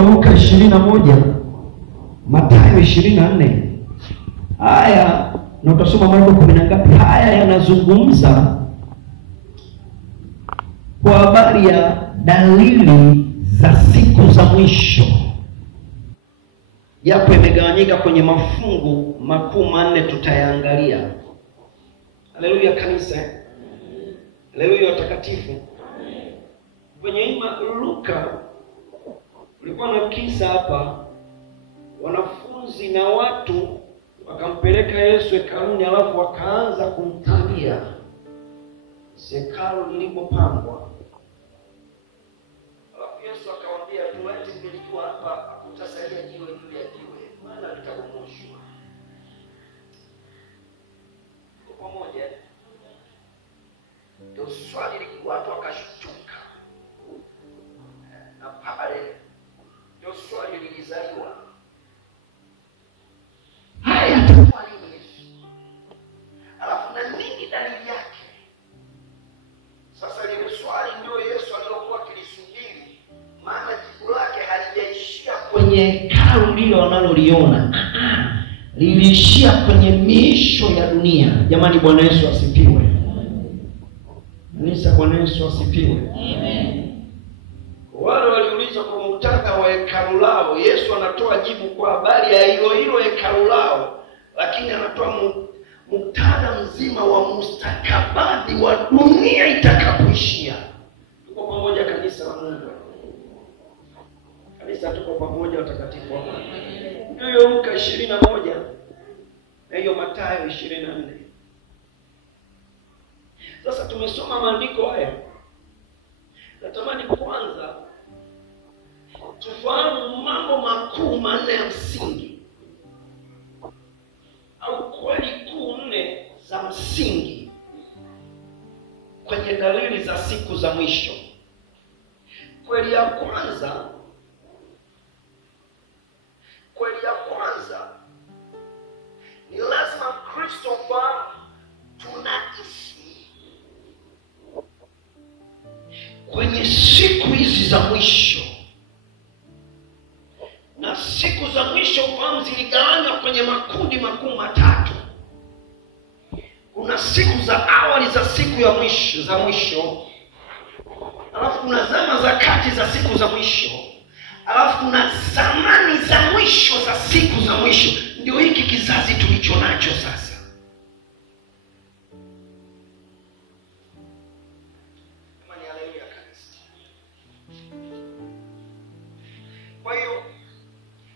utasoma Luka 21, Mathayo 24. Haya, na utasoma Marko 10 na ngapi. Haya yanazungumza kwa habari ya dalili za siku za mwisho. Yapo imegawanyika kwenye mafungu makuu manne, tutayaangalia. Haleluya kanisa. Haleluya watakatifu. Kwenye Luka ulikuwa na kisa hapa, wanafunzi na watu wakampeleka Yesu hekaluni, alafu wakaanza kumtania hekalu lilipopambwa. Alafu Yesu akawaambia, tuache mngelijua hapa hakutasalia jiwe juu ya jiwe, maana litabomoshwa. Kwa pamoja ndio swali lilikuwa, watu wakashtuka, na pale ndio swali lilizaliwa. Haya atakuwa nini Yesu? Alafu na nini dalili yake? Sasa lile swali ndio Yesu alilokuwa akilisubiri, maana jibu lake halijaishia kwenye hekalu lile wanaloliona. Liliishia kwenye miisho ya dunia. Jamani, Bwana Yesu asifiwe. Kanisa, Bwana Yesu asifiwe. Amen. Wale waliulizwa kwa muktadha wa hekalu lao, Yesu anatoa jibu kwa habari ya hilo hekalu lao, lakini anatoa muktadha mzima wa mustakabali wa dunia itakapoishia. Tuko pamoja kanisa la Mungu? Kanisa, tuko pamoja watakatifu wa Mungu? Hiyo Luka 21 na hiyo Mathayo 24. Sasa tumesoma maandiko haya. Natamani kwanza tufahamu mambo makuu manne ya msingi, au kweli kuu nne za msingi kwenye dalili za siku za mwisho. Kweli ya kwanza ni lazima Kristo fahamu tunaishi kwenye siku hizi za mwisho. Na siku za mwisho fahamu ziligawanywa kwenye makundi makuu matatu. Kuna siku za awali za siku ya mwisho za mwisho, alafu kuna zama za kati za siku za mwisho, alafu kuna zamani za mwisho za siku za mwisho. Ndio hiki kizazi tulicho nacho sasa. Kwa hiyo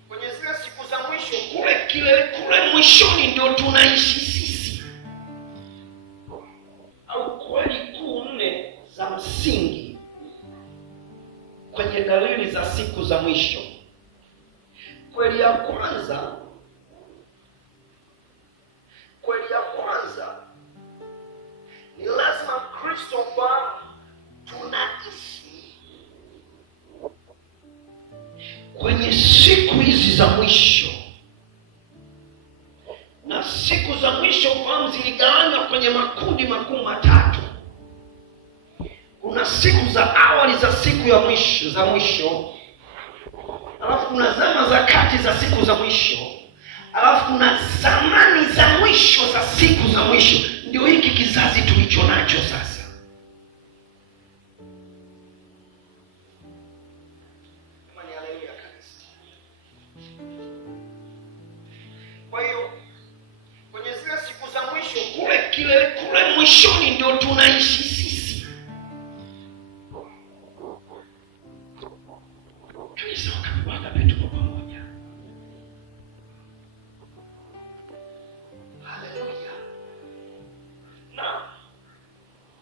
kwenye zile siku za mwisho kule mwishoni ndio tunaishi sisi. Au kweli kuu nne za msingi kwenye dalili za siku za mwisho. Kweli ya kwanza ni lazima Kristo tunaishi kwenye siku hizi za mwisho. Na siku za mwisho fahamu ziligawanywa kwenye makundi makuu matatu. Kuna siku za awali za siku ya mwisho za mwisho, alafu kuna zama za kati za siku za mwisho, alafu kuna zamani za mwisho za siku za mwisho. Ndio hiki kizazi tulicho nacho sasa. Kwa hiyo kwenye zile siku za mwisho kule mwishoni ndio tunaishi sisi. Kanisa wakabwaga vitu kwa pamoja. Haleluya. Na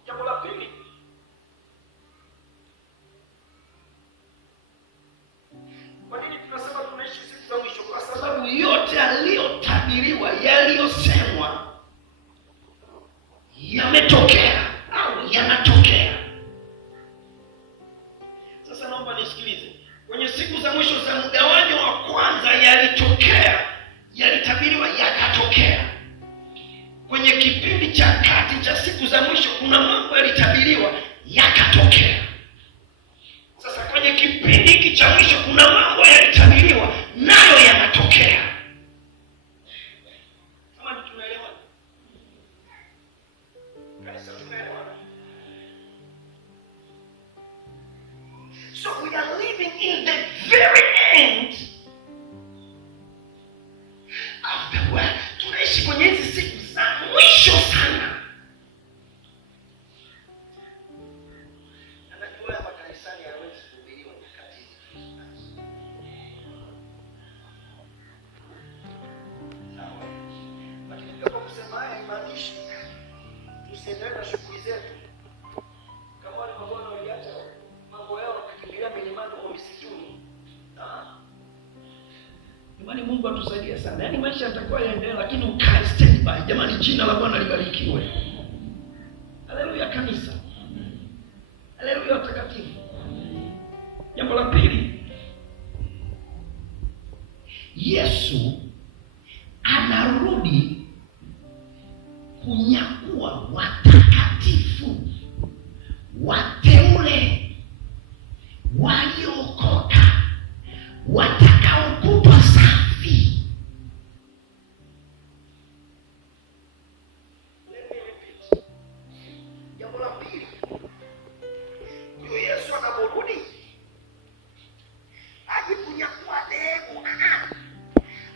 jambo la pili, kwa nini tunasema tunaishi siku za mwisho? Kwa sababu yote yaliyotabiriwa, yaliyosemwa yametokea au yanatokea. Sasa naomba nisikilize. Kwenye siku za mwisho za mgawanyo wa kwanza yalitokea, yalitabiriwa, yakatokea. Kwenye kipindi cha kati cha siku za mwisho kuna mambo yalitabiriwa, yakatokea. Sasa kwenye kipindi hiki cha mwisho kuna mambo yalitabiriwa nayo yanatokea. Kama tunaelewa. Kanisa tunaelewa. So we are living in the very end of the world. Tunaishi kwenye hizi siku za mwisho sana. Tusiendelee shughuli zetu kama wale mabwana waliacha mambo yao wakikimbilia milimani kwa misituni. Jamani, Mungu atusaidie sana. Yaani maisha yatakuwa yaendelea, lakini ukae stand by. Jamani, jina la Bwana libarikiwe. Haleluya kanisa. Haleluya watakatifu. Jambo la pili, Yesu anarudi kunyakua watakatifu, wateule, waliokoka, watakaokutwa safi. Jambo la pili, huyo Yesu anaporudi haji kunyakua dhehebu,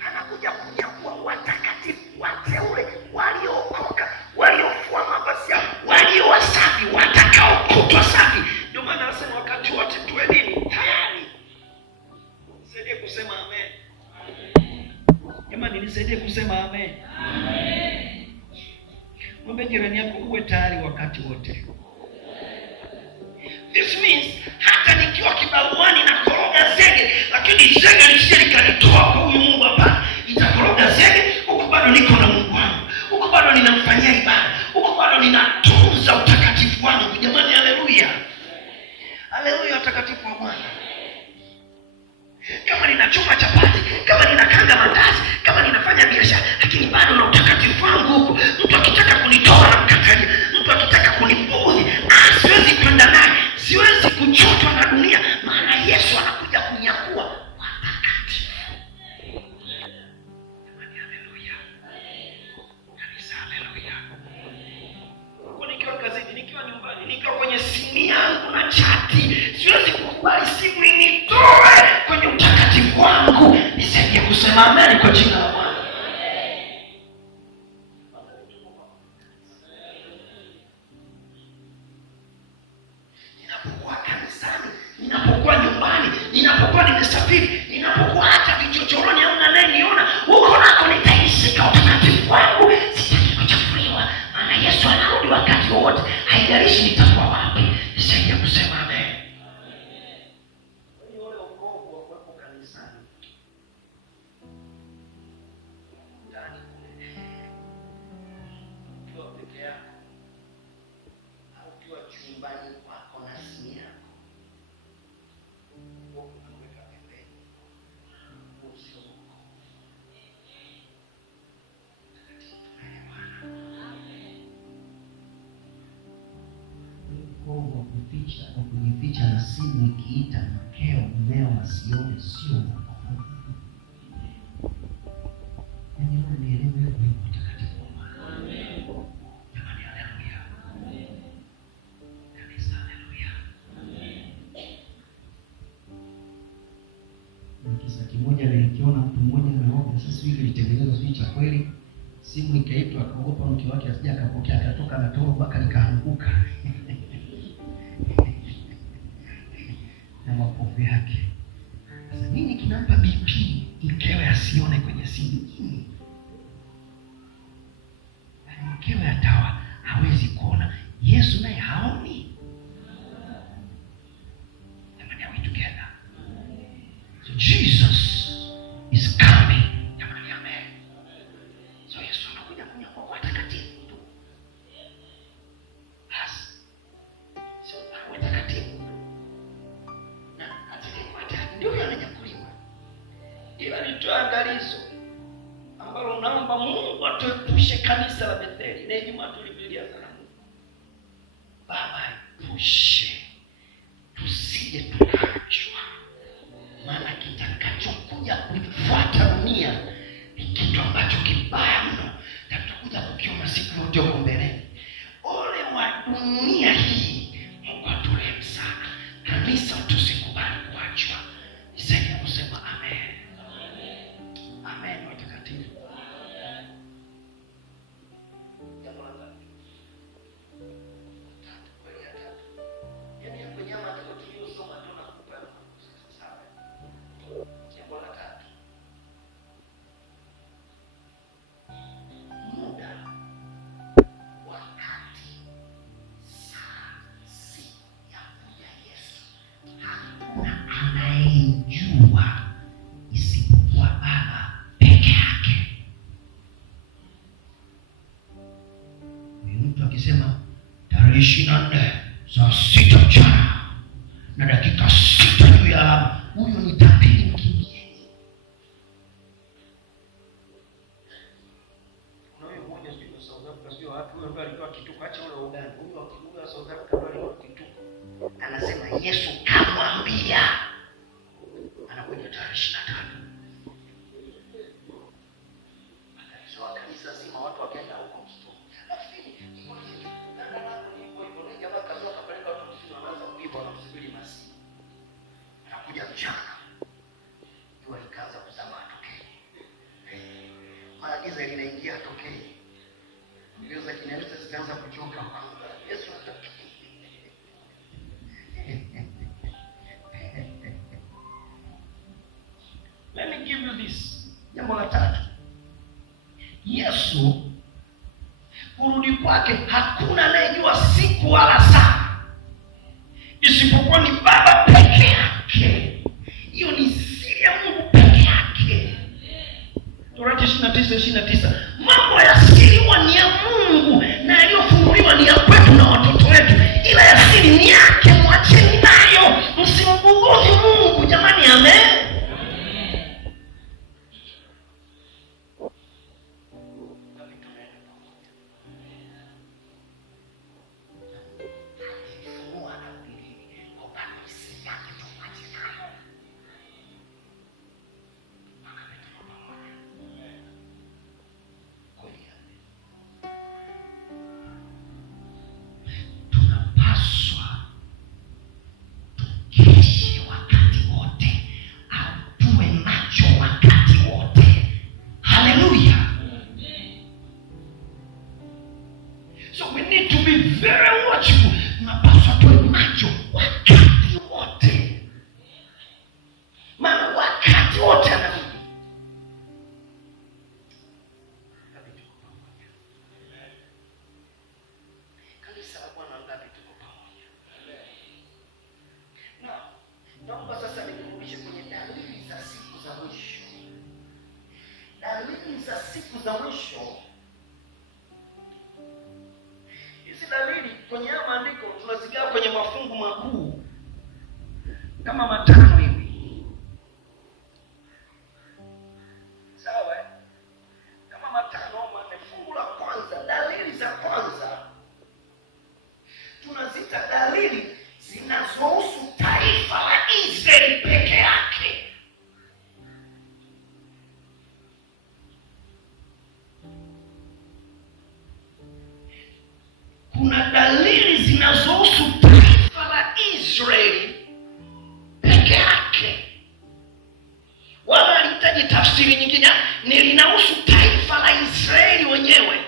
anakuja kunyakua watakatifu, wateule, waliokoka, waliofua mavazi yao, walio wasafi, watakaokutwa safi. Ndio maana nasema wakati wote tuwe nini? Tayari. Nisaidie kusema amen. Jamani, nisaidie kusema amen. Amen. Mwambie jirani yako uwe tayari wakati wote. This means hata nikiwa kibaruani na koroga zege, lakini zege lisije likanitoa kwa huyu Mungu hapa. Itakoroga zege, huko bado niko na Mungu wangu. Huko bado ninamfanyia ibada. Huko bado ninatunza utakatifu wangu. Jamani, haleluya. Haleluya utakatifu wa Bwana. Kama ninachoma chapati, kama ninakanga mandazi, kama ninafanya biashara, lakini bado na utakatifu wangu huko. Mtu akitaka kunitoa na mkatalia, mtu akitaka kunipuuzi, siwezi kwenda naye, siwezi kuchotwa na dunia, maana Yesu anakuja kunyakua watakatifu. Haleluya. Kanisa, haleluya. Huko nikiwa kazini, nikiwa nyumbani, nikiwa kwenye simu yangu na chati, siwezi kukubali simu initoe kwenye utakatifu wangu. Nisaidie kusema amen kwa jina la Bwana. Ninapokuwa kanisani, ninapokuwa nyumbani, ninapokuwa nimesafiri, ninapokuwa hata vichochoroni au anayeniona, huko nako nitaishika utakatifu wangu. Sitaki kuchafuliwa, maana Yesu anarudi wakati wowote. Haijalishi nitakuwa wapi. Nisaidie kusema amen. Wale wokovu wa kuwepo kanisani, ndani kule, ukiwa peke yako au ukiwa chumbani kwako na simu yako, unaweka pembeni. Usio wokovu wa kuficha na kujificha na simu ikiita mkeo mmeo asione, sio wokovu. Yaani wewe nielewe wewe mtakatifu wa Bwana. Amen. Jamani, haleluya. Amen. Kanisa, haleluya. Amen. Kisa kimoja nilikiona, mtu mmoja ameomba sasa hivi ilitengenezwa sio cha kweli. Simu ikaitwa, akaogopa mke wake asije akapokea, akatoka na toro mpaka likaanguka. Na mapovu yake. Sasa nini kinampa BP mkewe asione kwenye simu? Mkewe atawa hawezi kuona, Yesu naye haoni. Jamani, are we together? So Jesus is coming. Jamani, amen. So Yesu anakuja kunyakua watakatifu tu. Basi. Sio watakatifu. Na atakayekuwa ndio ananyakuliwa. Ila nitoe angalizo ambalo naomba Mungu atuepushe kanisa la Betheli. Na Ijumaa tulipilia sana Mungu. Baba, epushe tusije tukachwa dunia hii. Mungu atulie sana. Kanisa tusikubali kuachwa. Niseme kusema amen. Amen watakatifu. Jambo la tatu. Yaani hapo nyama hata tuliyosoma tunakupa sawa. Jambo la tatu. Muda, wakati, saa, si ya kuja Yesu. Hakuna anayejua isipokuwa Baba peke yake. Mtu akisema tarehe 24 saa 6 mchana na dakika 6 juu ya alama, huyo ni tapeli mkingeni. Kuna wewe mmoja sio wa South Africa, sio watu huyo ndio alikuwa kituko, acha ule Uganda. Huyo wa South Africa ndio alikuwa kituko. Anasema Yesu kamwambia anakuja tarehe 25. Akasema kanisa zima watu wakaenda huko msituni. Lakini anakuja mchana, jua likaanza kuzama, atokee. Mara giza linaingia, atokee. Mbio za kinaweza zikaanza kuchoka. Yesu atokee. Let me give you this. Jambo la tatu. Yesu kurudi kwake hakuna anayejua siku wala saa isipokuwa ni Baba peke yake. Hiyo ni siri ya Mungu peke yake. Torati 29:29. Mambo ya siri ni ya Mungu na yaliyofunuliwa ni ya kwetu na watoto wetu, ila ya siri ni yake. Mwacheni nayo, msimbuguzi Mungu jamani. Amen. So we need to be very watchful. Tunapaswa tuwe macho wakati wote. Maana wakati wote anarudi. Kanisa la Bwana ngapi tuko pamoja? Naomba sasa nikurudishe kwenye dalili za siku za mwisho. Dalili za siku za mwisho. Dalili kwenye maandiko tunazigawa kwenye mafungu makuu kama matano hivi. Sawa? Kama matano manne. Fungu la kwanza, dalili za kwanza tunazita dalili zinazohusu taifa la Israeli peke yake. Kuna dalili zinazohusu taifa la Israeli peke yake. Wala hahitaji tafsiri nyingine, ni linahusu taifa la Israeli wenyewe.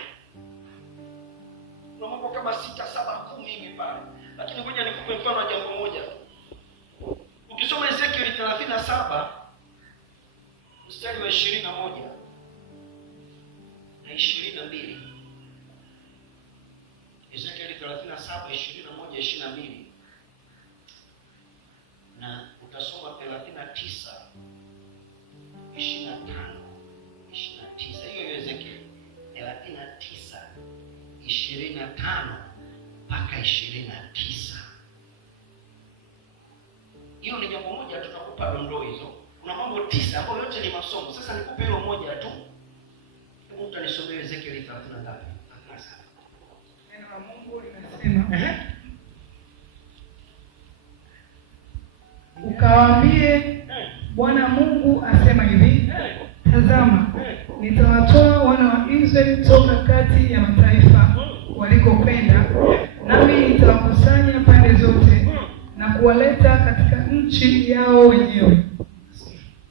Kuna mambo kama 6, 7, 10 hivi pale. Lakini ngoja nikupe mfano wa jambo moja. Ukisoma Ezekiel 37 mstari wa 21 na 22. Ezekiel 37, 21, 22. Na utasoma 39, 25, 29. Hiyo Ezekiel 39, 25 mpaka 29. Hiyo ni jambo moja, tutakupa dondoo hizo. Kuna mambo 9 ambayo yote ni masomo. Sasa nikupe hilo moja tu. Hebu utanisomea Ezekiel 30 ngapi? 37. Neno la Mungu linasema, ukawaambie Bwana Mungu asema hivi, tazama, nitawatoa wana wa Israeli toka kati ya mataifa, walikokwenda, nami nitawakusanya pande zote na kuwaleta katika nchi yao wenyewe.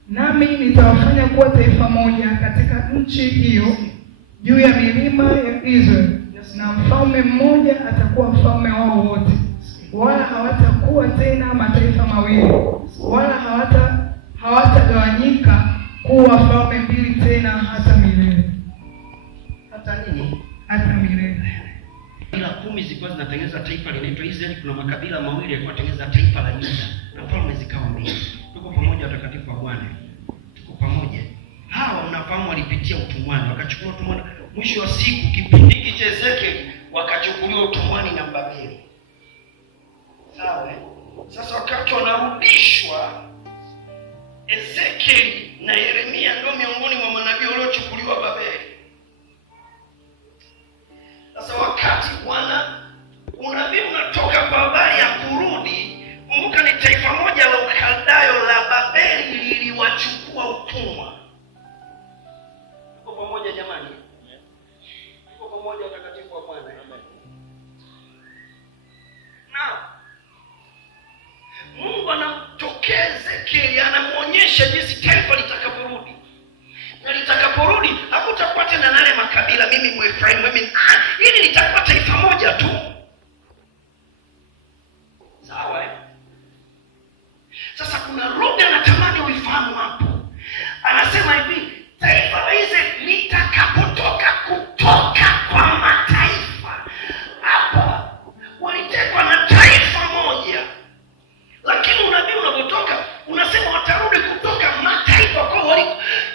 Nami nitawafanya kuwa taifa moja katika nchi hiyo juu ya milima ya Israeli, na mfalme mmoja atakuwa mfalme wao wote. Wala hawatakuwa tena mataifa mawili, wala hawatagawanyika kuwa falme mbili tena hata milele. Hata nini? Hata milele. Kabila 10 zilikuwa zinatengeneza taifa linaitwa Israeli. Kuna makabila mawili yalikuwa yanatengeneza taifa la Yuda, na falme zikawa mbili. Tuko pamoja watakatifu wa Bwana. Tuko pamoja. Hawa mnafahamu walipitia utumwani, wakachukua utumwani. Mwisho wa siku kipindi hiki cha Ezekieli wakachukuliwa utumwani na Babeli. Sawa? Sasa wakati wanarudishwa, Ezekieli na Yeremia ndio miongoni mwa manabii waliochukuliwa Babeli. Sasa wakati unabii unatoka kwa habari ya kurudi, kumbuka ni taifa moja la Ukaldayo la Babeli liliwachukua utumwa. Tuko pamoja jamani? Tuko pamoja watakatifu wa Bwana. Na Mungu anamtokea Ezekieli, anamuonyesha jinsi taifa litakaporudi. Na litakaporudi hakutakuwa tena na yale makabila, mimi Mwefraimu, mimi hili litakuwa taifa moja tu. Sawa? Sasa kuna lugha natamani uifahamu hapo. Anasema hivi, taifa la Israeli litakapotoka kutoka kwa mataifa. Hapa walitekwa na taifa moja. Lakini unabii unapotoka unasema watarudi kutoka mataifa kwa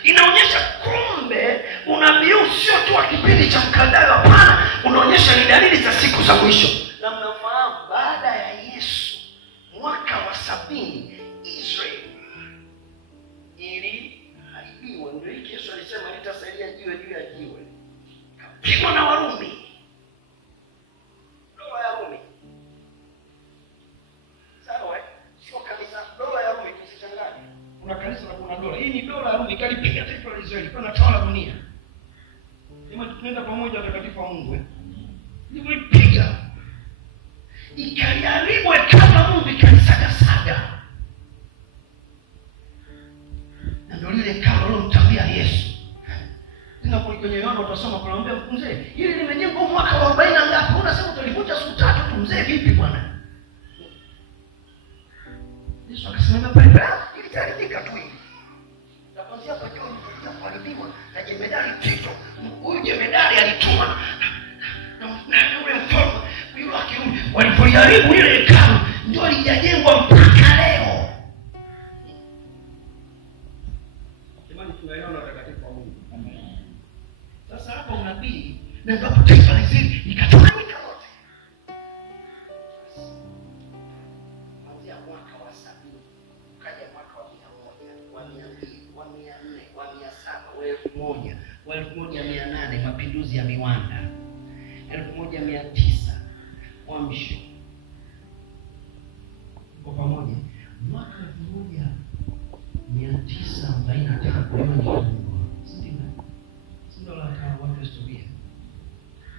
inaonyesha kumbe unabii sio tu wa kipindi cha Mkaldayo, hapana, unaonyesha ni dalili za siku za mwisho. Na mnafahamu baada ya Yesu mwaka wa 70 Israeli iliharibiwa. Ndio hiki Yesu alisema litasalia jiwe juu ya jiwe. Kapigwa na Warumi. Dola ya Rumi. Sawa? Sio kanisa, dola ya Rumi tusichanganye. Kuna kanisa na kuna dola. Hii ni dola ya Rumi kalipiga taifa la Israeli kwa natawala dunia. Sema tunaenda pamoja watakatifu wa Mungu. Ilipiga. Ikaliharibu kama Mungu ikalisagasaga. Na ndio lile kama lilomtambia Yesu. Tena kwenye Yohana utasoma kunaambia mzee, hili limejengwa mwaka wa 40 na ngapi? Unasema utalivunja siku 3 tu mzee, vipi bwana? Yesu akasema pale, ili taribika tu hivi. Na kwanza hapo ndio nilikuja kuharibiwa na jemedari Tito. Huyu jemedari alituma na yule mfalme yule akirudi, walipoharibu ile hekalu ndio lijajengwa mpaka leo. Jamani, tunaelewana watakatifu wa Mungu. Amen. Sasa hapa unabii na ndipo taifa la Israeli likatawanyika lote. Kuanzia mwaka wa 70 ukaja mwaka wa 100, wa 200, wa 400, wa 700, wa 1000, wa 1800, mapinduzi ya viwanda. 1900 mwamsho. Kwa pamoja mwaka 1945 kuliwa ndio la watu historia.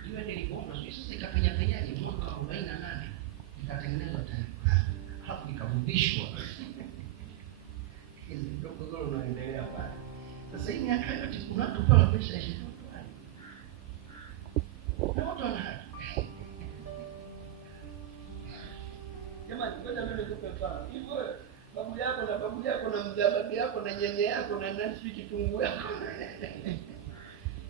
Hiyo ndio ilibonga sisi ikapenya-penyaje mwaka 48 ikatengenezwa taifa. Hapo ikavundishwa. Hizi ndogo zao unaendelea pale. Sasa hii miaka yote kuna watu pala pesa hizo. Na watu wana jamani, ngoja mimi nikupe mfano. Hivyo babu yako na mzababu yako na nyenye yako na nani kitunguu yako.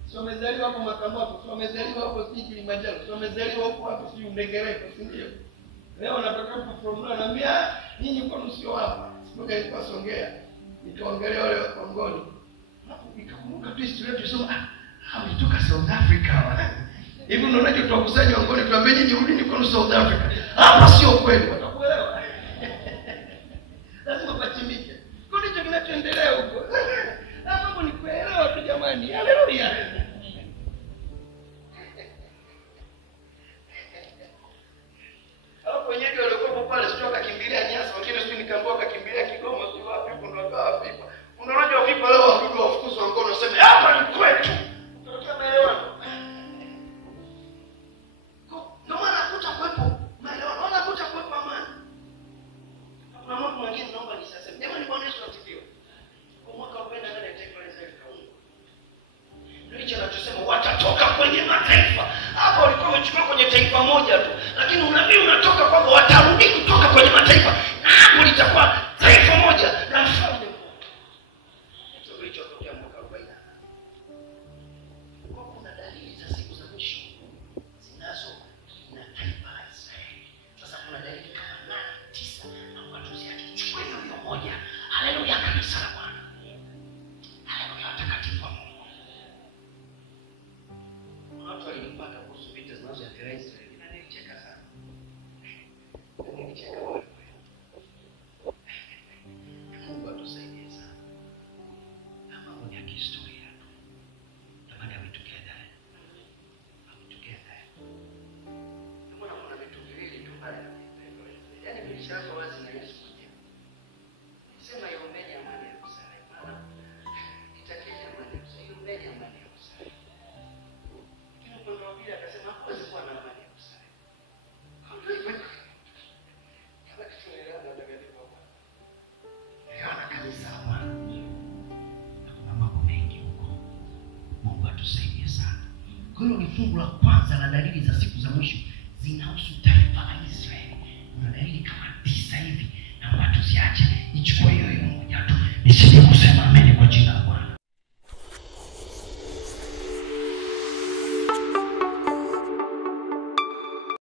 Sio wamezaliwa hapo Makamoto, sio wamezaliwa hapo Kilimanjaro, sio wamezaliwa huko hapo sio Ndengereko, si ndio? Leo natoka kwa formula na mimi nyinyi kwa sio hapa. Sikuwa ilikuwa Songea. Nikaongelea wale wa Kongoni. Hapo nikakumbuka tu historia tusoma walitoka South Africa. Hivi unaonaje tutakusanya Wangoni tuambie nyinyi rudi kwa South Africa. Hapa sio kweli, watakuelewa. Lazima patimike. Kwa nini kinachoendelea huko? Hapo ni kuelewa tu jamani. Haleluya. Hapo wenyewe walikuwa pale sio wakakimbilia Nyasa, wengine sio nikamboa wakakimbilia Kigoma, sio wapi kuna wakawa vipi. Unaona wapi leo wadudu wafukuzwa Wangoni waseme hapa ni kwetu. Tunataka maelewano. lakini unabii unatoka kwamba watarudi kutoka kwenye mataifa, na hapo litakuwa taifa moja na mfalme mmoja. Hicho kilichotokea mwaka 40. Kwa kuna dalili za siku za mwisho zinazo na taifa la Israeli. Sasa kuna dalili kama 8, 9 ambazo tuziachukue hiyo moja. Haleluya kanisa la Bwana. Haleluya watakatifu wa Mungu. Watu walipata kuhusu vita zinazoendelea Israeli na nilicheka sana. Nilicheka wewe. Mungu atusaidie sana. Kama ni historia tu. Jamani ametokea ndani. Ametokea ndani. Mbona kuna vitu viwili tu pale? Yaani vilishaka wazi na Yesu mwenyewe. Sema iombeni amani ya Yerusalemu. Maana kitakeni amani ya Yerusalemu. Iombeni amani ya Yerusalemu. Kile kwa Biblia akasema hawezi kuwa na amani ya Yerusalemu. Kama tunaelewa watakatifu wa Bwana. Yana kanisa la Bwana. Kuna mambo mengi huko. Mungu atusaidie sana. Kwa hiyo ni fungu la kwanza la dalili za siku za mwisho zinahusu taifa la Israeli. Kuna dalili kama 9 hivi na watu ziache. Nichukue hiyo moja tu. Nisije